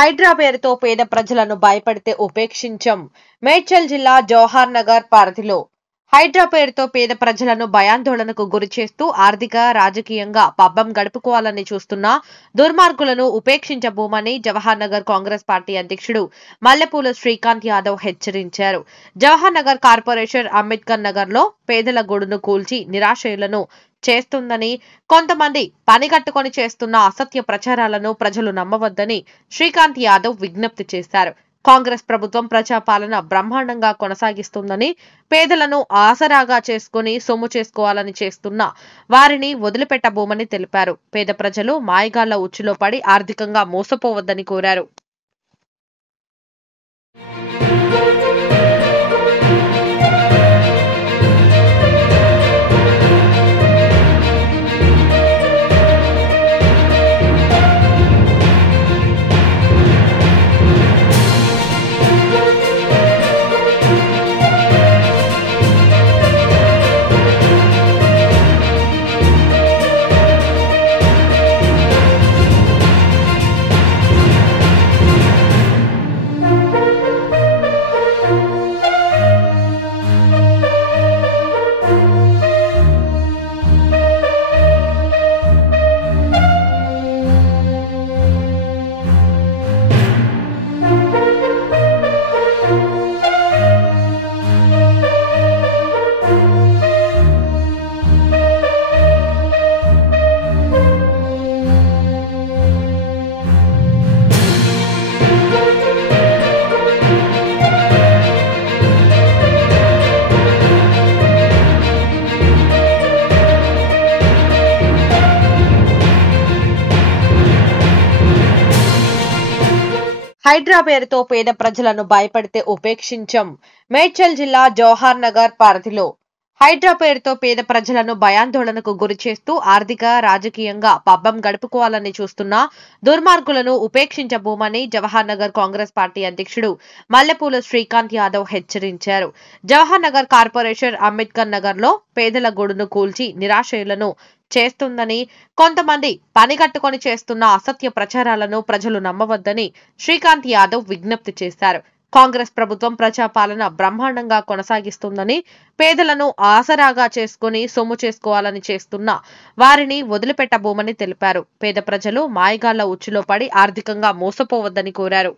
హైడ్రా పేరుతో పేద ప్రజలను భయపెడితే ఉపేక్షించం. మేడ్చల్ జిల్లా జవహర్ నగర్ పరిధిలో హైడ్రా పేరుతో పేద ప్రజలను భయాందోళనకు గురిచేస్తూ ఆర్థిక, రాజకీయంగా పబ్బం గడుపుకోవాలని చూస్తున్న దుర్మార్గులను ఉపేక్షించబోమని జవహర్ నగర్ కాంగ్రెస్ పార్టీ అధ్యక్షుడు మల్లెపూల శ్రీకాంత్ యాదవ్ హెచ్చరించారు. జవహర్ నగర్ కార్పొరేషన్ అంబేద్కర్ నగర్ లో పేదల గూడును కూల్చి నిరాశ్రయులను చేస్తుందని, కొంతమంది పనిగట్టుకొని చేస్తున్న అసత్య ప్రచారాలను ప్రజలు నమ్మవద్దని శ్రీకాంత్ యాదవ్ విజ్ఞప్తి చేశారు. కాంగ్రెస్ ప్రభుత్వం ప్రజాపాలన బ్రహ్మాండంగా కొనసాగిస్తుందని, పేదలను ఆసరాగా చేసుకుని సొమ్ము చేసుకోవాలని చేస్తున్న వారిని వదిలిపెట్టబోమని తెలిపారు. పేద ప్రజలు మాయగాళ్ల ఉచ్చులో పడి ఆర్థికంగా మోసపోవద్దని కోరారు. హైడ్రా పేరుతో పేద ప్రజలను భయపెడితే ఉపేక్షించం. మేడ్చల్ జిల్లా జవహర్ నగర్ పరిధిలో హైడ్రా పేరుతో పేద ప్రజలను భయాందోళనకు గురిచేస్తూ ఆర్థిక, రాజకీయంగా పబ్బం గడుపుకోవాలని చూస్తున్న దుర్మార్గులను ఉపేక్షించబోమని జవహర్ నగర్ కాంగ్రెస్ పార్టీ అధ్యక్షుడు మల్లెపూల శ్రీకాంత్ యాదవ్ హెచ్చరించారు. జవహర్ నగర్ కార్పొరేషన్ అంబేద్కర్ నగర్ లో పేదల గూడును కూల్చి నిరాశ్రయులను చేస్తుందని, కొంతమంది పనిగట్టుకొని చేస్తున్న అసత్య ప్రచారాలను ప్రజలు నమ్మవద్దని శ్రీకాంత్ యాదవ్ విజ్ఞప్తి చేశారు. కాంగ్రెస్ ప్రభుత్వం ప్రజాపాలన బ్రహ్మాండంగా కొనసాగిస్తుందని, పేదలను ఆసరాగా చేసుకుని సొమ్ము చేసుకోవాలని చేస్తున్న వారిని వదిలిపెట్టబోమని తెలిపారు. పేద ప్రజలు మాయగాళ్ల ఉచ్చులో పడి ఆర్థికంగా మోసపోవద్దని కోరారు.